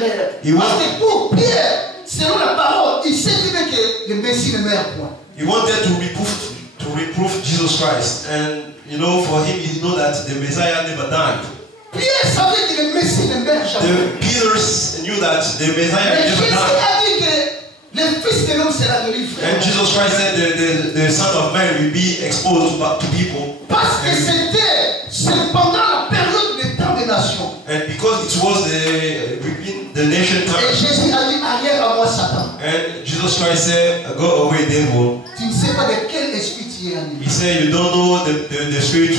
Parce que pour Pierre, selon la parole, il sait bien que le Messie ne meurt point. He wanted to reprove Jesus Christ, and you know, for him, he know that the Messiah never died. Pierre savait que le Messie ne meurt jamais. Peter knew that the Messiah Mais never Jésus died. a dit que le Fils de l'homme sera délivré. And Jesus Christ said the Son of Man will be exposed to people. Parce que c'est pendant la période des temps des nations. And because it was the nation Et time. Jésus a dit, arrière à moi Satan. And Jesus Christ said, go away, devil. Tu ne sais pas de quel esprit tu es animé. He said, you don't know the spirit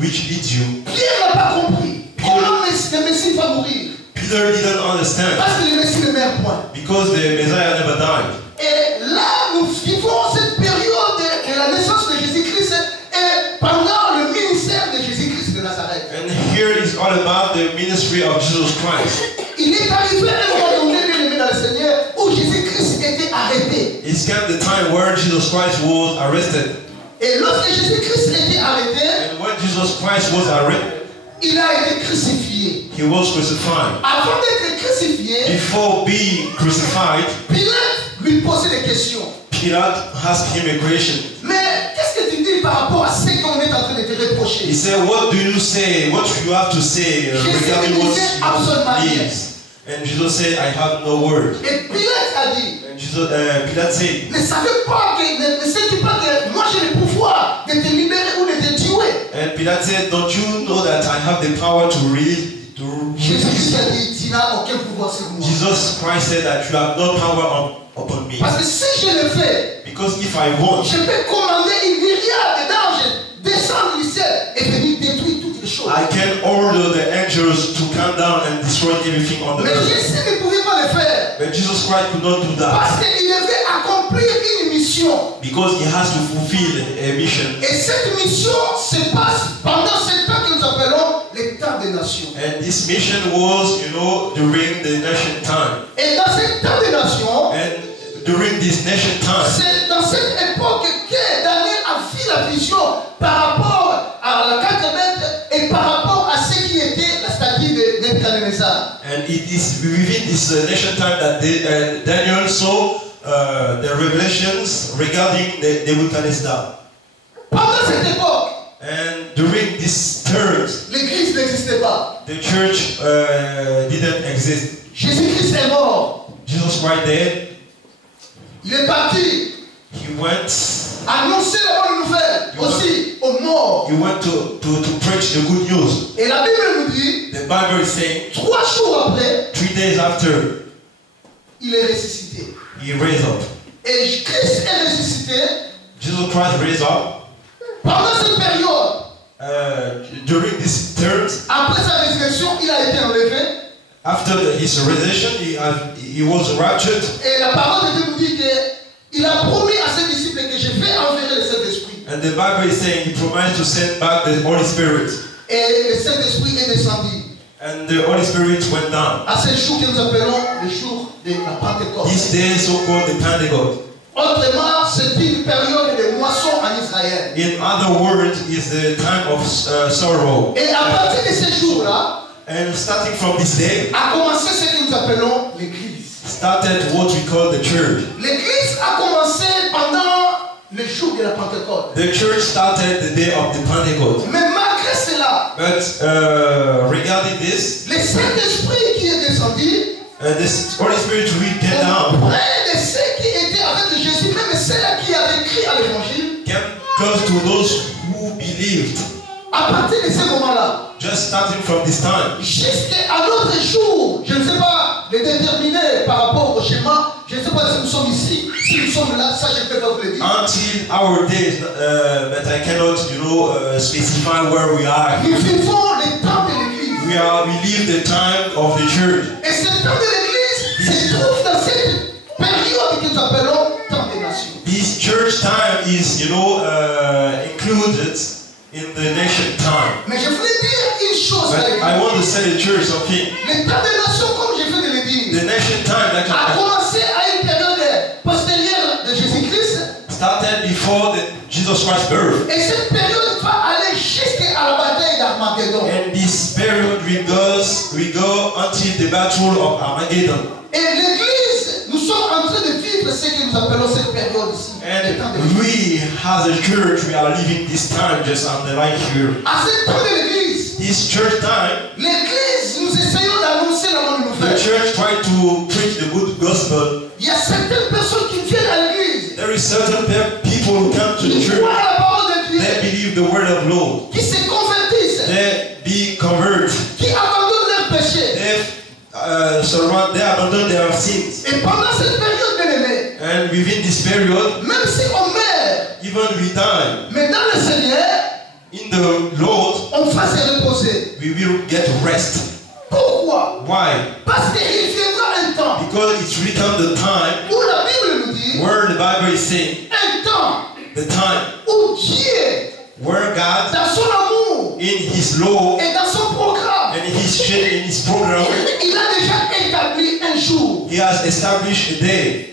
which leads you. Pierre n'a pas compris. Comment le Messie va mourir? Peter didn't understand. Parce que le Messie ne meurt point. Because the Messiah never died. Et là, nous vivons cette période de la naissance de Jésus-Christ et pendant le ministère de Jésus-Christ de Nazareth. And here is all about the ministry of Jesus Christ. Il est arrivé un moment donné, bien aimé dans le Seigneur, où Jésus-Christ était arrêté. It's came the time where Jesus Christ was arrested. Et lorsque Jésus-Christ était arrêté, And when Jesus Christ was arrested, il a été crucifié. he was crucified. Avant d'être crucifié, Before being crucified, Pilate lui posait des questions. Pilate asked him a question. Mais qu'est-ce que tu dis par rapport à ce qu'on est en train de te reprocher? He said, what do you say? What you have to say regarding what you did? And Jesus said, I have no word. Et Pilate a dit, And Pilate said, ne sais-tu pas que moi j'ai le pouvoir de te libérer ou de te tuer? and Pilate said, don't you know that I have the power to release? Jésus a dit, tu n'as aucun pouvoir sur moi. Jesus Christ said that you have no power upon me. Parce que si je le fais, Because if I want, je peux commander une myriade d'anges descendre du ciel et venir détruire toutes les choses. I can order the angels to come down and destroy everything on the Mais earth. Jésus ne pouvait pas le faire. But Jesus Christ could not do Parce that. qu'il devait accomplir une mission. Because he has to fulfill a mission. Et cette mission se passe pendant ce temps que nous appelons les temps des nations. And this mission was, during the nation time. Et dans ce temps des nations, And during this nation time, c'est dans cette époque que Daniel a vu la vision par rapport à la Cacabette et par rapport à ce qui était la statue de Nebuchadnezzar. and it is within this nation time that Daniel saw the revelations regarding the Nebuchadnezzar. Pendant cette époque, And during this term, l'église n'existait pas. the church didn't exist. Jésus-Christ est mort. Jesus Christ dead. Il est parti He went. annoncer la bonne nouvelle aussi aux morts. He went to preach the good news. Et la Bible nous dit, The Bible is saying 3 jours après, 3 days after il est ressuscité. he raised up. Et Christ est ressuscité. Jesus Christ raised up. Pendant cette période, During these terms, après sa résurrection, il a été enlevé. after his resurrection, he was raptured. Et la parole de Dieu nous dit qu'il a promis à ses disciples que je vais enverrer le Saint-Esprit. And the Bible is saying he promised to send back the Holy Spirit. Et le Saint-Esprit est descendu. And the Holy Spirit went down. À ce jour que nous appelons le jour de la Pentecôte. This day so called the Pentecost. Autrement, c'est une période de moisson en Israël. In other words, is the time of sorrow. Et à partir de ce jour-là, And starting from this day, a commencé ce que nous appelons l'Église. started what we call the church. L'Église a commencé pendant le jour de la Pentecôte. The church started the day of the Pentecost. Mais malgré cela, But regarding this, le Saint-Esprit qui est descendu, the Holy Spirit will get down, auprès de ceux qui étaient avec Jésus, même ceux qui avaient cru à l'Évangile, came close to those who believed. à partir de ce moment-là, Just starting from this time, jusqu'à notre jour, je ne sais pas le déterminer par rapport au schéma, je ne sais pas si nous sommes ici, si nous sommes là, ça je peux pas vous le dire. until our days, but I cannot, specify where we are. Nous vivons les temps de l'Église. We live the time of the church. Et ce temps de l'Église se trouve dans cette période que nous appelons temps des nations. This church time is, included in the nation time. Mais je voulais dire une chose But avec I vous. want to say the church something. Le temps des nations, comme je viens de le dire, The nation time that a commencé à une période postérieure de Jésus-Christ. started before Jesus Christ's birth. Et cette période va aller jusqu'à la bataille d'Armageddon. And this period we go until the battle of Armageddon. Et l'église, nous sommes en train de vivre ce que nous appelons cette période ici. And we, as a church, we are living this time just on the right here. À cette temps de l'église, This church time, l'église, nous essayons d'annoncer la bonne the nouvelle. church tried to preach the good gospel. Il y a certaines personnes qui viennent à l'église, There is certain people who come to the qui church. croient à la parole de Dieu, They believe the word of Lord. qui se convertissent, They be converted. qui abandonnent leurs péchés. They abandon their sins. Et pendant cette période, bien aimé, And within this period, même si on meurt, even we die, mais dans le Seigneur, in the Lord, on va se reposer. we will get rest. Pourquoi? Why? Parce qu'il viendra un temps Because it's really come the time où la Bible nous dit, where the Bible is saying, un temps the time où Dieu, where God, dans son amour in His law et dans son programme, and in His program, il a déjà établi un jour. He has established a day.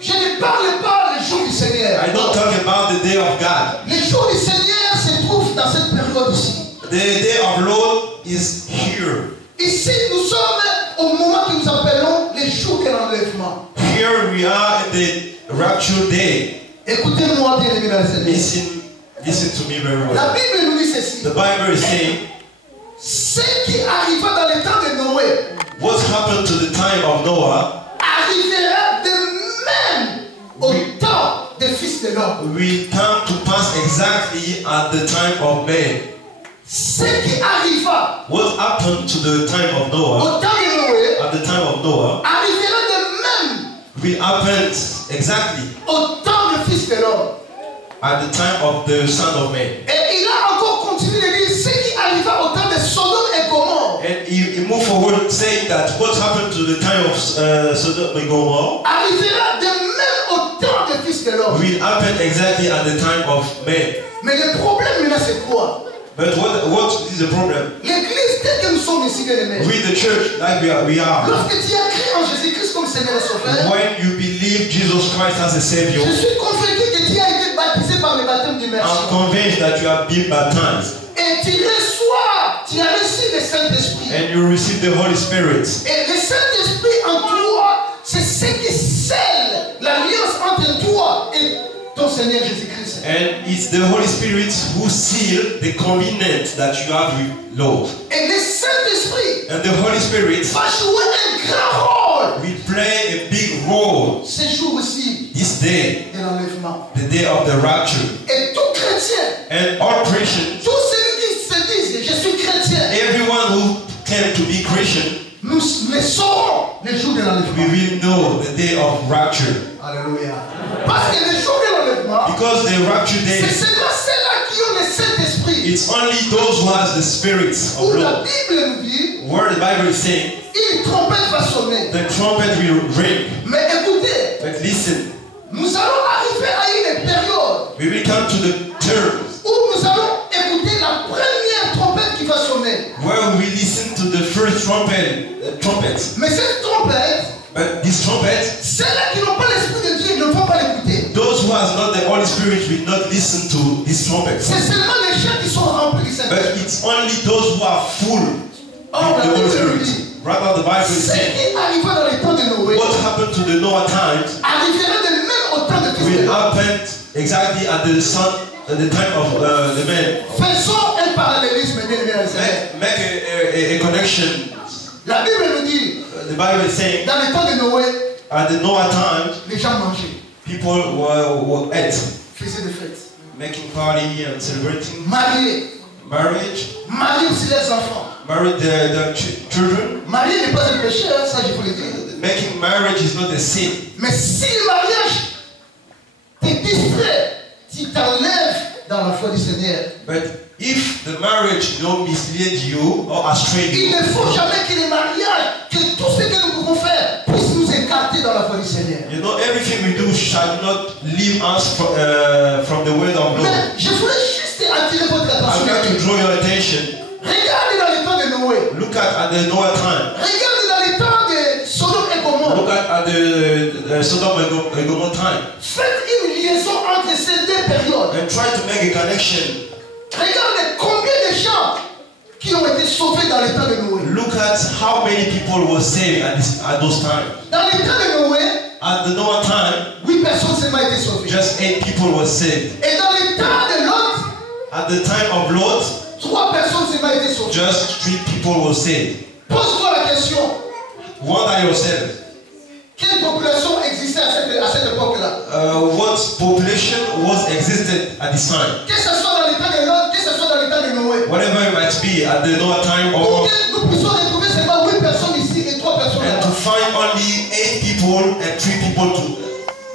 Je ne parle pas le jour du Seigneur. I don't talk about the day of God. Le jour du Seigneur se trouve dans cette période ici. The day of Lord is here. Ici, nous sommes au moment que nous appelons les jours de l'enlèvement. Here we are in the rapture day. Écoutez-moi bien, aimés dans le Seigneur. Listen to me very La well. Bible nous dit ceci. The Bible is saying, Ce qui arriva dans le temps de Noé what happened to the time of Noah arrivera de même au temps des fils de l'homme. will come to pass exactly at the time of man. Ce qui arriva What happened to the time of au Noah, temps de Noé at the time of Noah, arrivera de même will happen exactly au temps des fils de l'homme. at the time of the Son of Man. Et il a encore continué de dire ce qui arriva au temps de Sodome et Gomorrhe And he moved forward saying that what happened to the time of Sodom and Gomorrah arrivera de même au temps des fils de l'homme. will happen exactly at the time of man. Mais le problème maintenant c'est quoi? But what is the problem? L'église telle que nous sommes ici, bien aimés. We, the church, like we are, Lorsque tu as cru en Jésus-Christ comme Seigneur et Sauveur, when you believe Jesus Christ as a Savior, je suis convaincu que tu as été baptisé par le baptême du merci. I'm convinced that you have been baptized Et tu as reçu le Saint-Esprit. and you receive the Holy Spirit. Et le Saint-Esprit en toi, c'est ce qui scelle l'alliance entre toi et ton Seigneur Jésus-Christ. And it's the Holy Spirit who seal the covenant that you have with Lord. Et le Saint-Esprit And the Holy Spirit va jouer un grand rôle will play a big role ce jour-ci this day, de l'enlèvement. the day of the rapture. Et tout chrétien, And all Christians, tous ceux qui se disent je suis chrétien, everyone who claims to be Christian, nous le saurons le jour de we l'enlèvement. will know the day of rapture. Alléluia. Parce que le jour de l'enlèvement, Because the rapture day, c'est seulement ceux-là qui ont le Saint-Esprit. it's only those who has the Spirit Où of la Lord. Bible nous dit, Where the Bible is saying, une trompette va sonner. the trumpet will ring. Mais écoutez, But listen, nous allons arriver à une période we will come to the term où nous allons écouter la première trompette qui va sonner. where we listen to the first trumpet. Mais cette trompette, But this trumpet, ceux-là qui n'ont pas l'Esprit de Dieu ne vont pas l'écouter. those who has not the Holy Spirit will not listen to this trumpet. C'est seulement les gens qui sont remplis du But Saint-Esprit. it's only those who are full Oh, with the la Holy Bible Spirit. dit, Rather, the Bible is ce saying, qui arriva dans les temps de Noé what happened to the Noah times arrivera de même au temps de will Christ. happen exactly at the time of the man. Faisons un parallélisme, bien aimé dans le Seigneur. Make a connection. La Bible nous dit, The Bible is saying, dans les temps de Noé, at the Noah times, les gens mangeaient, people were ate, faisaient des fêtes, making party and celebrating mariés, marriage, mariés aussi les enfants. married the children. Marier n'est pas un péché, hein, ça je vous le dis. Making marriage is not a sin. Mais si le mariage te distrait, tu t'enlèves dans la foi du Seigneur. But if the marriage don't mislead you or astray Il you, ne faut jamais que les mariages, que tout ce que nous pouvons faire, puisse nous écarter dans la foi du Seigneur. you know everything we do shall not leave us from the word of Lord. Mais je voulais juste attirer votre I'm attention. going to draw your attention. Regardez dans les temps de Noé. Look at the Noah time. Regardez dans les temps de Sodome et Gomorrhe. Look at the Sodom and Gomorrah time. Faites une liaison entre ces deux périodes. And try to make a connection. Regardez combien de gens qui ont été sauvés dans le temps de Noé. Look at how many people were saved at those times. Dans le temps de Noé, At the Noah time, 8 personnes seulement étaient sauvées. just 8 people were saved. Et dans le temps de Lot, At the time of Lot, 3 personnes seulement étaient sauvées. just 3 people were saved. Pose-toi la question. Wonder yourself, Quelle population existait à cette époque-là? what population was existed at this time? Que ce soit dans le temps de Lot, que ce soit dans le temps de Noé. Whatever it might be, at the Noah time, Pour or que nous puissions retrouver seulement 8 personnes ici et 3 personnes and to là-bas. find only 8 people and 3 people to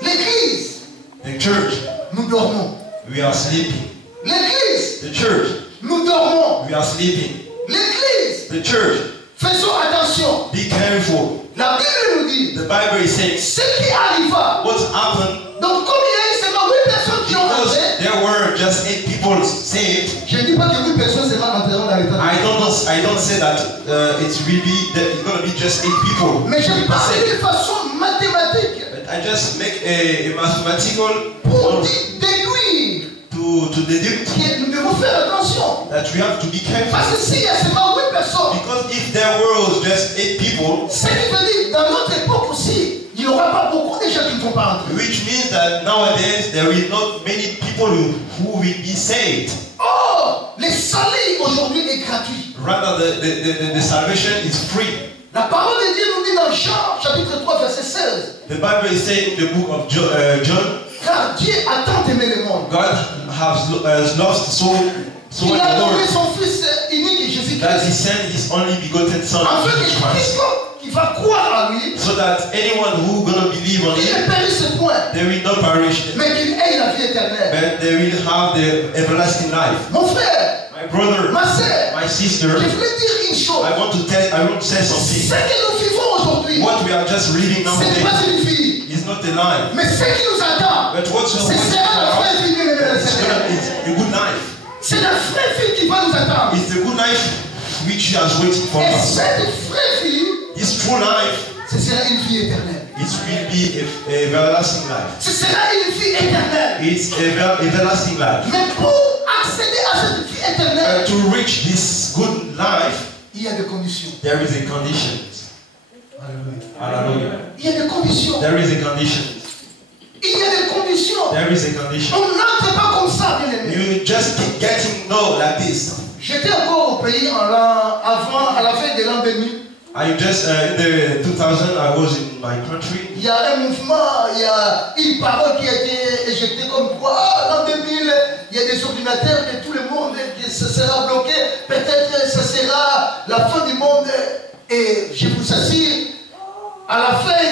L'église, the church, nous dormons. we are sleeping. L'église, The church, nous dormons. we are sleeping. L'église, The church, faisons attention. be careful. La Bible nous dit The Bible is saying ce qui arriva. what happened Donc, comme il y a eu seulement 8 personnes qui ont because entré, there were just 8 people saved. je ne dis pas que 8 personnes seulement entreront dans l'état. I don't say that it's going to be just 8 people. Mais je parle d'une façon mathématique But I just make a mathematical pour déduire to deduct que nous devons faire attention. that we have to be careful. Parce que s'il y a seulement 8 personnes, Because if there were just 8 people, ce qui veut dire dans notre époque aussi, il n'y aura pas beaucoup de gens qui ne vont pas entrer. which means that nowadays there is not many people who will be saved. Or, le salut aujourd'hui est gratuit. Rather, the salvation is free. La parole de Dieu nous dit dans Jean chapitre 3 verset 16. The Bible is saying in the book of John, Car Dieu a tant aimé le monde. God has loved so Il much a the donné world son Fils unique, that He Jésus-Christ. sent His only begotten Son, Afin que Jesus Christ, quiconque qui va croire à lui, so that anyone who gonna believe on qu'il Him, ne périsse point, they will not perish, mais qu'il ait la vie éternelle. but they will have the everlasting life. Mon frère, My brother, ma sœur, my sister, je voulais dire une chose. I want to say Ce something. que nous vivons aujourd'hui, What we are just reading ce n'est nowadays pas une vie. is not a lie, Mais ce qui nous attend, but what's ce waiting sera la for vraie us vie, bien-aimé dans le is Seigneur. a good life. C'est la vraie vie qui va nous attendre. It's the good life which He has waiting for Et us. cette vraie vie, This true life, ce sera une vie éternelle. it will be a everlasting life. Ce sera une vie éternelle. It's everlasting life. Mais pour accéder à cette vie éternelle, To reach this good life, il y a des conditions. there is a condition. Hallelujah. Il y a des conditions. There is a condition. Il y a des conditions. There is a condition. On n'entre pas comme ça, bien aimé. You just keep getting no like this. J'étais encore au pays à la fin de l'an 2000. I just in the 2000 I was in my country. Il y a un mouvement, il y a une parole qui a été éjectée comme quoi, l'an 2000, il y a des ordinateurs de tout le monde qui se sera bloqué. Peut-être que ce sera la fin du monde. Et je vous assure, à la fin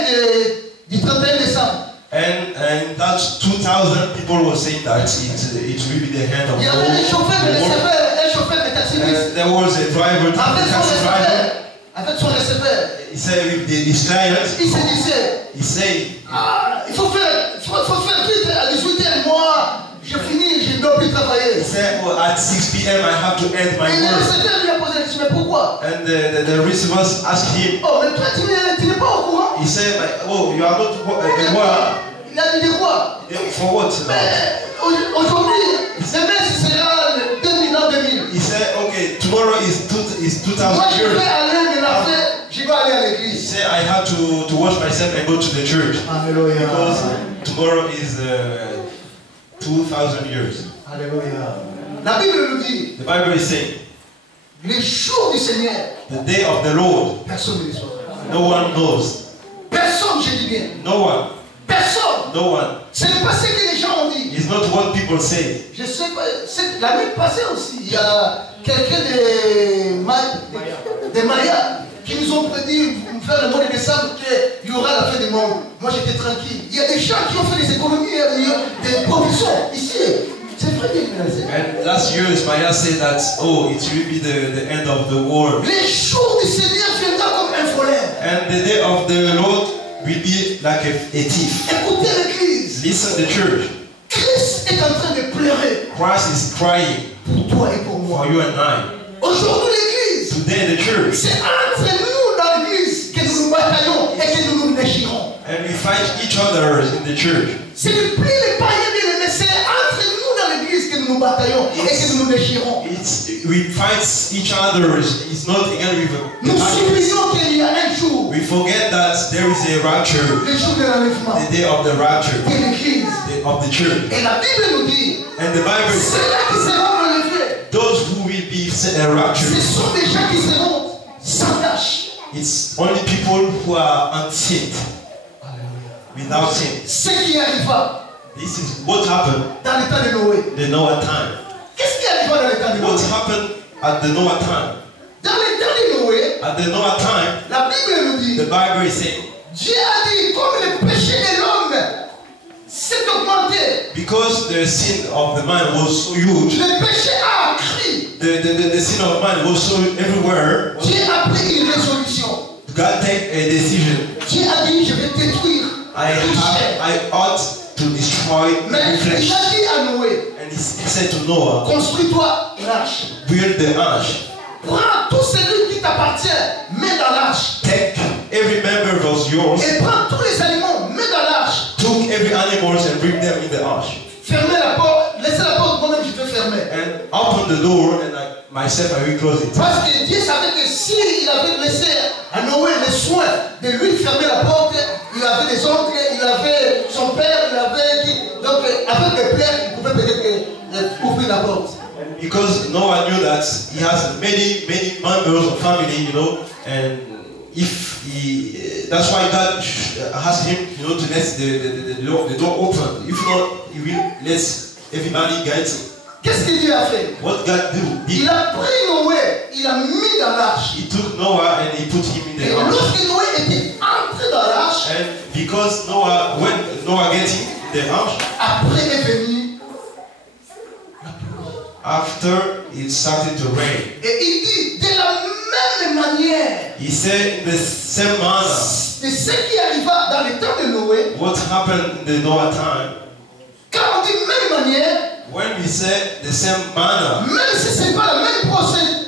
du 31 décembre, And that 2000 people were saying that it will be the hand of il y avait un chauffeur de the world. receveur, un chauffeur de taxi. And there was a driver, Avec son taxi receveur, driver. avec son receveur, He said with his client, il se disait, he said, il faut faire vite, à 18h, moi, je finis, je ne dois plus travailler. he said, oh, at 6 p.m. I have to end my Et le work. receveur lui a posé la question, mais pourquoi? And the receivers asked him, Oh, mais toi, tu n'es pas au courant? he said, oh, you are not a work. Il a dit de quoi? For what? Mais aujourd'hui, demain, ce sera le 2000 ans 2000. He said, okay, tomorrow is 2000 Moi, je vais years. aller, mais la fin, je vais aller à He l'église. said, I had to wash myself and go to the church. Alléluia. Because tomorrow is 2000 years. Alléluia. La Bible nous dit, The Bible is saying, les jours du Seigneur, the day of the Lord, personne ne les saura. no one knows. Personne, je dis bien. No one. Personne. No one. Ce n'est pas ce que les gens ont dit. It's not what people say. Je sais pas, l'année passée aussi, il y a quelqu'un de Maya qui nous ont prédit, faire le mois de décembre, qu'il y aura la fin du monde. Moi j'étais tranquille. Il y a des gens qui ont fait des économies, des provisions ici. C'est vrai, And last year, Maya said that, oh, it will be the end of the world. les jours du Seigneur viendront comme un voleur. And the day of the Lord will be like a thief. Écoutez l'église. Listen, the church. Christ est en train de pleurer Christ is crying pour toi et pour moi. for you and I. Aujourd'hui l'église, Today, the church. c'est entre nous dans l'église que nous nous bataillons et que nous nous déchirons. And we fight each other in the church. Ce n'est plus les païens bien-aimés, c'est entre nous dans l'église que nous nous nous bataillons et que nous nous déchirons. We fight each other. It's not again with Nous oublions qu'il y a un jour, we forget that there is a rapture, le jour de l'enlèvement the day of the rapture, de l'Église. of the church. Et la Bible nous dit, And the Bible c'est says, là qui seront enlevés. those who will be raptured, Ce sont des gens qui seront sans tâche. it's only people who are unsinned, without sin. Ce qui arriva This is what happened dans le temps de Noé. in the Noah time. Qu'est-ce qui arriva dans le temps de Noé? What happened at the Noah time? Dans le temps de Noé, At the Noah time, la Bible nous dit, the Bible is saying, Dieu a dit, comme le péché de l'homme s'est augmenté, because the sin of the man was so huge, le péché a accru. the sin of man was so everywhere, Dieu a pris une résolution. God take a decision. Dieu a dit, je vais détruire tout chair. I ought to destroy Mais every il flesh. a dit à Noé, And he said to Noah, construis-toi une arche. build the arch. Prends tout celui qui t'appartient, mets dans l'arche. Take every member of yours, Et prends tous les animaux, mets dans l'arche. took every animals and bring them in the arch. Fermez la porte, laissez la porte, moi-même je vais fermer. And open the door and myself I will close it. Parce que Dieu savait que s'il avait laissé à Noé le soin de lui fermer la porte, il avait des oncles, il avait son père, il avait qui. Donc avec des plaies, il pouvait peut-être ouvrir la porte. Because Noah knew that he has many members of family, you know, and if he, that's why God asked him, you know, to let the door open. If not, he will let everybody get in. Qu'est-ce que Dieu a fait? What God do? Il a pris Noé, il a mis dans l'arche. He took Noah and he put him in Et the ark. lorsque Noé était entré dans l'arche, And because when Noah get in the ark, après est venu. after it started to rain, Et il dit, de la même manière, he said in the same manner, de ce qui arriva dans le temps de Noé, what happened in the Noah time, quand on dit même manière, when we say the same manner, même si ce n'est pas la même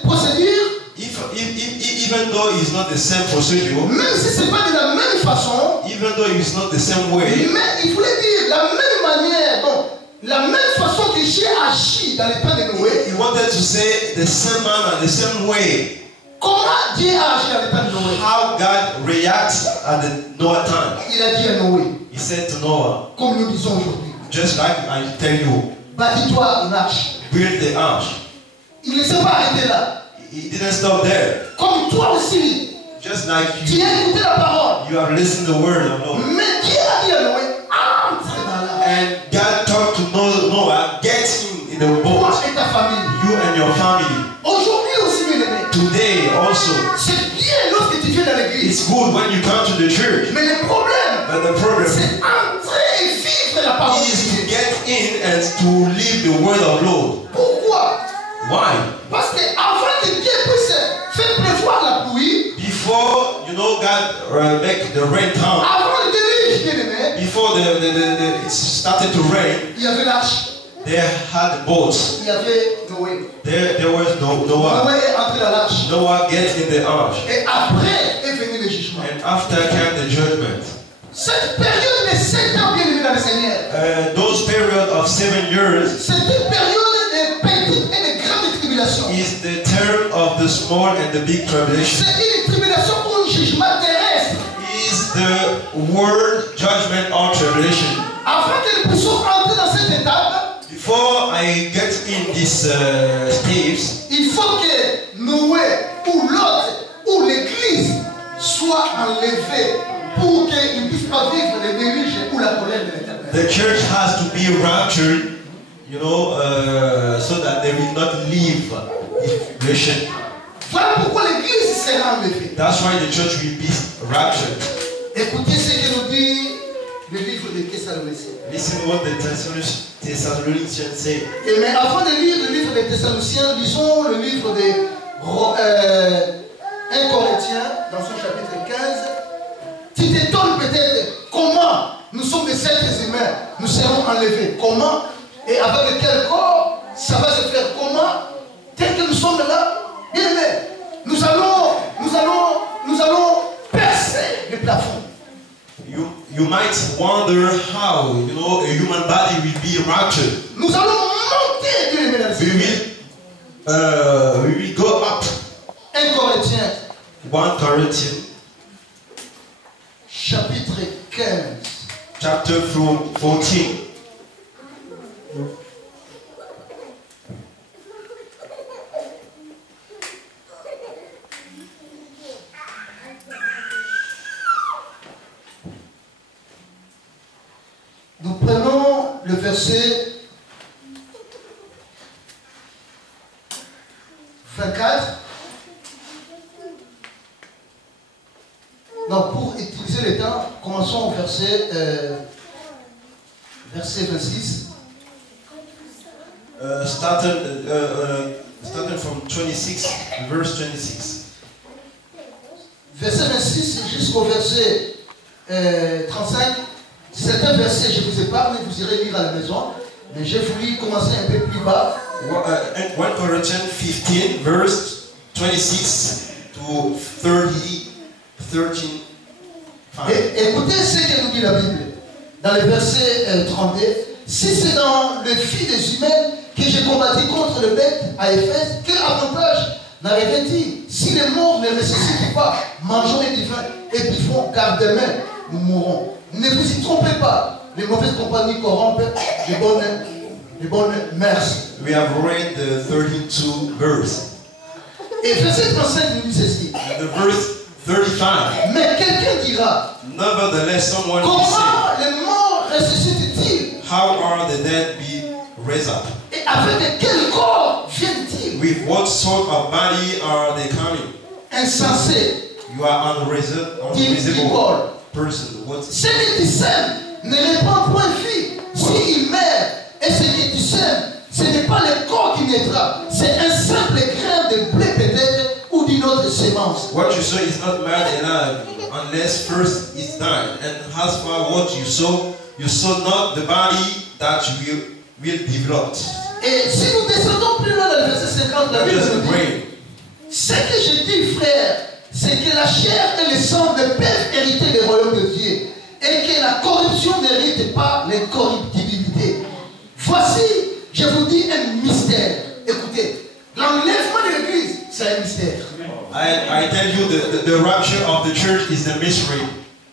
procédure, even though it's not the same procedure, même si ce n'est pas de la même façon, even though it's not the same way, mais il voulait dire la même manière, donc la même façon que j'ai agi dans le temps de Noé. he wanted to say the same manner, the same way, Comment Dieu a agi dans le temps de Noé? how God reacts at the Noah time. Il a dit à Noé, He said to Noah, comme nous disons aujourd'hui, just like I tell you, bâtis-toi une arche. build the ark. Il ne s'est pas arrêté là. He didn't stop there. Comme toi aussi, Just like tu as écouté la parole. you have listened to the word of Lord. Mais Dieu a dit à Noé, entre dans l'arche. And God talked to Noah, get in the Toi boat, et ta famille. you and your family. Aujourd'hui aussi, bien aimé. Today also, C'est bien lorsque tu viens dans l'église. it's good when you come to the church. Mais le problème, But the problem c'est entrer et vivre la parole de is to Dieu. get in and to live the word of Lord. Pourquoi? Why? Parce qu'avant que Dieu puisse faire pleuvoir la pluie, Before, you know, God make the rain come, avant le déluge, bien aimé, before it started to rain, il y avait l'arche. they had boats. Il y avait Noé. There was Noah. Noé est entré dans l'arche. Noah get in the ark. Et après est venu le jugement. And after came the judgment. Cette période de 7 ans, bien aimé dans le Seigneur, Those period of 7 years c'est une période de petite et de grande tribulation. is the term of the small and the big tribulation. C'est une tribulation ou un jugement terrestre. Is the world judgment or tribulation. Avant que nous puissions entrer dans cette étape, Before I get in these steps, il faut que Noé ou l'autre ou l'église soit enlevée pour qu'ils ne puissent pas vivre les déluges ou la colère de l'Éternel. the church has to be raptured, you know, so that they will not leave tribulation. Voilà pourquoi l'église sera enlevée. That's why the church will be raptured. Écoutez ce que nous dit le livre des Thessaloniciens. Listen what the Thessalonians say. Et mais avant de lire le livre des Thessaloniciens, lisons le livre des 1 Corinthiens, dans son chapitre 15. Tu t'étonnes peut-être comment nous sommes des êtres humains, nous serons enlevés. Comment et avec quel corps ça va se faire? Comment? Tel que nous sommes là, bien aimé, nous allons percer le plafond. You might wonder how, you know, a human body will be raptured. Nous allons monter monter, bien aimé dans le Seigneur. We will go up. 1 Corinthiens, 1 Corinthians, chapitre 15. chapter 14. Nous prenons le verset 24. Donc, pour utiliser le temps, commençons au verset 26. Starting from 26, verse 26. Verset 26 jusqu'au verset 35. C'est un verset, je vous épargne, vous irez lire à la maison. Mais j'ai voulu commencer un peu plus bas. 1 Corinthians 15, verse 26 to 13. Et écoutez ce que nous dit la Bible. Dans le verset 32. Si c'est dans le fil des humains que j'ai combattu contre le bête à Éphèse, quel avantage n'avait-il? Si les morts ne ressuscitent pas, mangeons et buvons, car demain nous mourrons. Ne vous y trompez pas. Les mauvaises compagnies corrompent les bonnes mœurs. We have read the 32 verse. Et verset 35 nous dit ceci. The verse 35. Mais quelqu'un dira, Nevertheless, someone will say, comment les morts ressuscitent-ils? how are the dead be raised up? Et avec quel corps viennent-ils? With what sort of body are they coming? Insensé. You are unreasonable person. What? Celui qui sème ne répand point vie. S'il meurt, et ce que tu sèmes, ce n'est pas le corps qui naîtra, c'est un simple grain de blé peut-être ou d'une autre sémence. What you sow is not made alive unless first it's died. And as for what you sow not the body that you will develop. Et si nous descendons plus loin dans le verset 50, la Bible nous dit, ce que je dis, frère, c'est que la chair et le sang ne peuvent hériter le royaume de Dieu, et que la corruption n'hérite pas l'incorruptibilité. Voici, je vous dis un mystère. Écoutez, l'enlèvement de l'église, c'est un mystère. I tell you the rapture of the church is the mystery.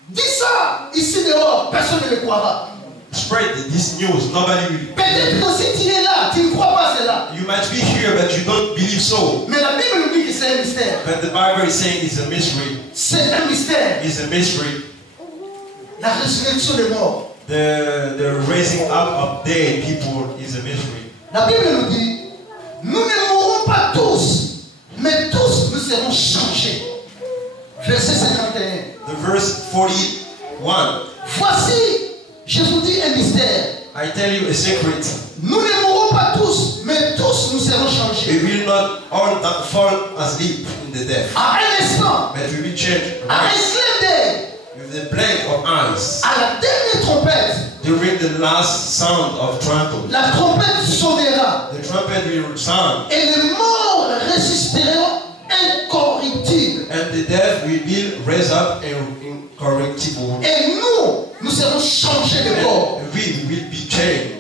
Dis ça ici dehors, personne ne le croira. Spread this news, nobody will. Peut-être que si tu es là, tu ne crois pas cela. You might be here, but you don't believe so. Mais la Bible nous dit que c'est un mystère. But the Bible is saying it's a mystery. C'est un mystère. It's a mystery. La résurrection des morts. The raising up of dead people is a mystery. La Bible nous dit, nous ne mourrons pas tous, mais tous nous serons changés. Verset 51. The verse 41. Voici, je vous dis un mystère. I tell you a secret. Nous ne mourrons pas tous, mais tous nous serons changés. We will not all fall asleep in the death. À un instant, But we will change. à un clin d'œil, With the blink of eyes. à la dernière trompette, During the last sound of trumpet. la trompette sonnera. The trumpet will sound. Et les morts ressusciteront incorruptibles. And the dead will be raised up incorruptible. Et nous serons changés de corps. And we will be changed.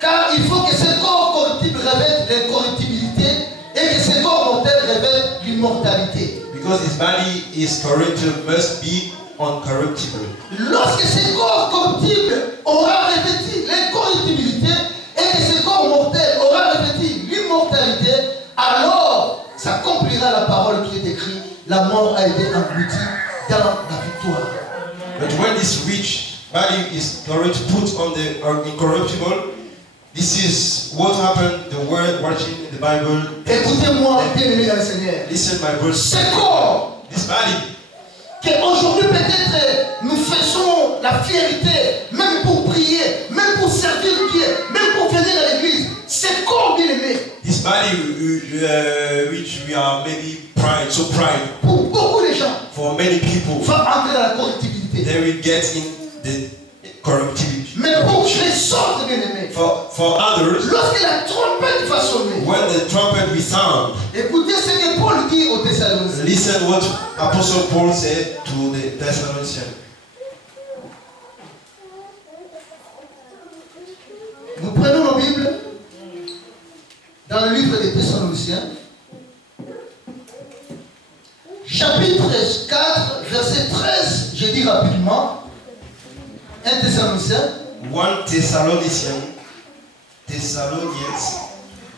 Car il faut que ce corps corruptible révèle l'incorruptibilité et que ce corps mortel révèle l'immortalité. Because his body is corruptible, must be uncorruptible. Lorsque ce corps corruptible aura revêtu l'incorruptibilité et que ce corps mortel aura revêtu l'immortalité, alors s'accomplira la parole qui est écrite: la mort a été engloutie dans la victoire. But when this rich body is put on the incorruptible, this is what happened. The word watching in the Bible. Écoutez-moi, bien-aimés dans le Seigneur. Listen, my brothers. Ce corps, This body. qu'aujourd'hui peut-être nous faisons la fierté, même pour prier, même pour servir Dieu, même pour venir à l'église. Ce corps, bien-aimé. This body which we are maybe so proud. Pour beaucoup de gens, For many people, va entrer dans la corruptibilité. they will get in the corruptibility. Mais pour les autres, bien-aimés, For others, lorsque la trompette va sonner, when the trumpet will sound, écoutez ce que Paul dit aux Thessaloniciens. listen what Apostle Paul said to the Thessalonians. Nous prenons nos Bibles dans le livre des Thessaloniciens, chapitre 4, verset 13, je dis rapidement, 1 Thessaloniciens. 1 Thessalonians,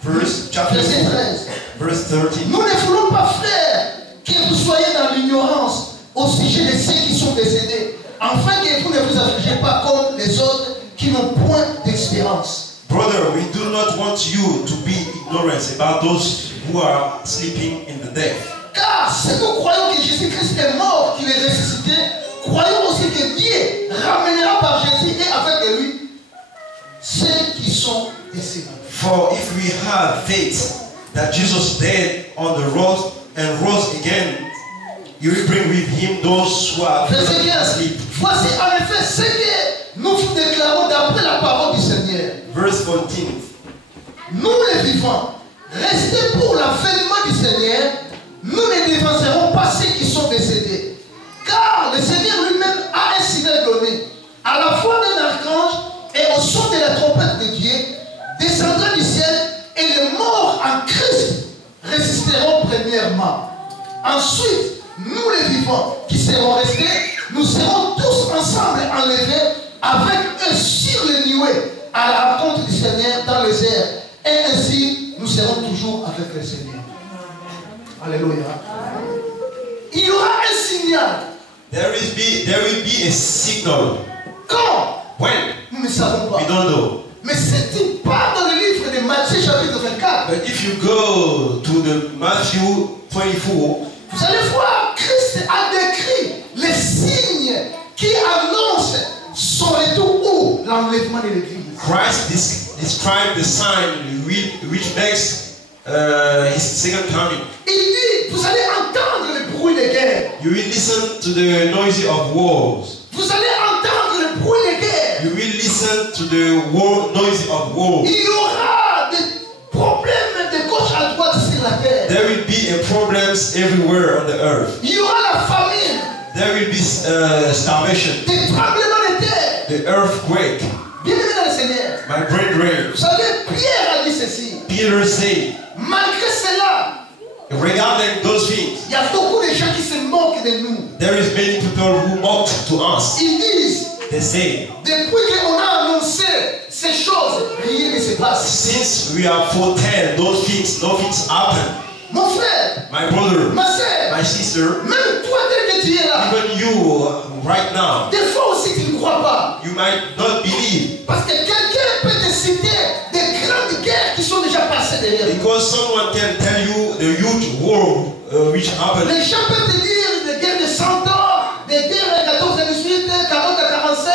verse 13. Verse 13. Nous ne voulons pas, frères, que vous soyez dans l'ignorance au sujet de ceux qui sont décédés, afin que vous ne vous affligez pas comme les autres qui n'ont point d'espérance. Brother, we do not want you to be ignorant about those who are sleeping in the death. Car si nous croyons que Jésus-Christ est mort, qu'il est ressuscité, croyons aussi que Dieu ramènera par Jésus et avec lui ceux qui sont décédés. For if we have faith that Jesus died on the cross and rose again, you will bring with him those who are asleep. Voici en effet ce que nous vous déclarons d'après la parole du Seigneur. Verse 14. Nous les vivants, restés pour l'avènement du Seigneur, nous ne dévancerons pas ceux qui sont décédés. Car le Seigneur lui-même a un signal donné, à la fois d'un archange et au son de la trompette de Dieu, descendra du ciel, et les morts en Christ résisteront premièrement. Ensuite, nous les vivants qui serons restés, nous serons tous ensemble enlevés avec eux sur les nuées à la rencontre du Seigneur dans les airs. Et ainsi, nous serons toujours avec le Seigneur. Alléluia. Il y aura un signal. There will be a signal. Quand? When? Nous ne savons pas. We don't know. Mais si tu pars dans le livre de Matthieu chapitre 24, But if you go to the Matthew 24, vous allez voir, Christ a décrit les signes qui annoncent son retour ou l'enlèvement de l'église. Christ described the sign which makes his second coming. Il dit, vous allez entendre le bruit de guerre. You will listen to the noise of wars. Vous allez entendre le bruit de guerre. You will listen to the noise of war. Il y aura des problèmes de gauche à droite sur la terre. There will be problems everywhere on the earth. Il y aura la famine. There will be starvation. Des tremblements de terre. The earthquake. Bien-aimés dans le Seigneur. My brethren, Vous savez, Pierre a dit ceci. Peter said, Malgré cela, regarding those things, il y a beaucoup de gens qui se moquent de nous. there is many people who mocked to us. Ils disent, They say, depuis qu'on a annoncé ces choses, rien ne se passe. since we have foretold those things, nothing happened. Mon frère, My brother, ma soeur, my sister, même toi tel que tu es là, even you right now, des fois aussi tu ne crois pas. you might not believe Parce que quelqu'un peut te citer des grandes guerres qui sont déjà passées derrière nous. because someone can tell you the huge war which happened. Les gens peuvent te dire des guerres de 100 ans, des guerres de 14 à 18, 40 à 45,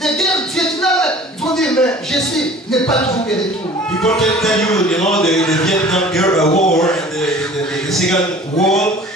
des guerres du Vietnam. Ils vont dire, mais Jésus n'est pas toujours de retour. People can tell you, the Vietnam War and the Second World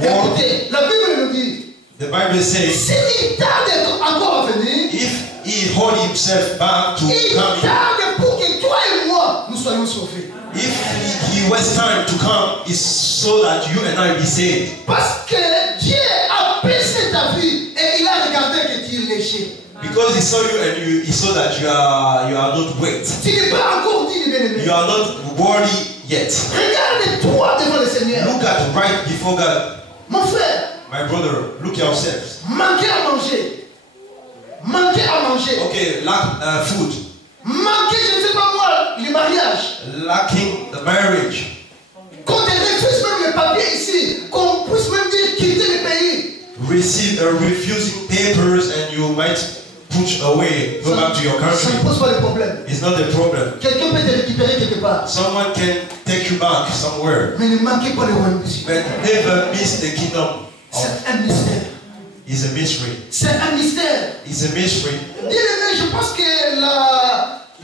War. Écoutez, la Bible nous dit, The Bible says, s'il tarde encore à venir, if he hold himself back to il come, tarde pour que toi et moi, nous soyons sauvés. if he was time to come, it's so that you and I be saved. Parce que Dieu a baissé ta vie et il a regardé que tu es léger. Because he saw you and he saw that you are not wet. Tu n'es pas encore dit, bien-aimé. You are not worthy yet. Regarde-toi devant le Seigneur. Look at right before God. Mon frère, My brother, look yourselves. manquer à manger. Manquer à manger. Okay, lack food. Manquer, je ne sais pas moi, le mariage. Lacking the marriage. Qu'on te refuse même le papier ici. Qu'on puisse même dire quitter le pays. Refusing papers and you might push away, go back to your Ça country. ne pose pas de problème. It's not a problem. Quelqu'un peut te récupérer quelque part. Someone can take you back somewhere. Mais ne manquez pas le royaume de Dieu. But never miss the kingdom. C'est un mystère. It's a mystery. C'est un mystère. It's a mystery. Bien-aimé, je pense que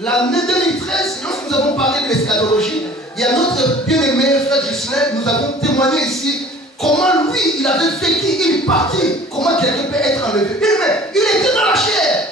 l'année 2013, lorsque nous avons parlé de l'eschatologie, il y a notre bien-aimé frère Gislain, nous avons témoigné ici comment lui, il avait vécu, il est parti, comment quelqu'un peut être enlevé. Bien-aimé, il était dans la chair.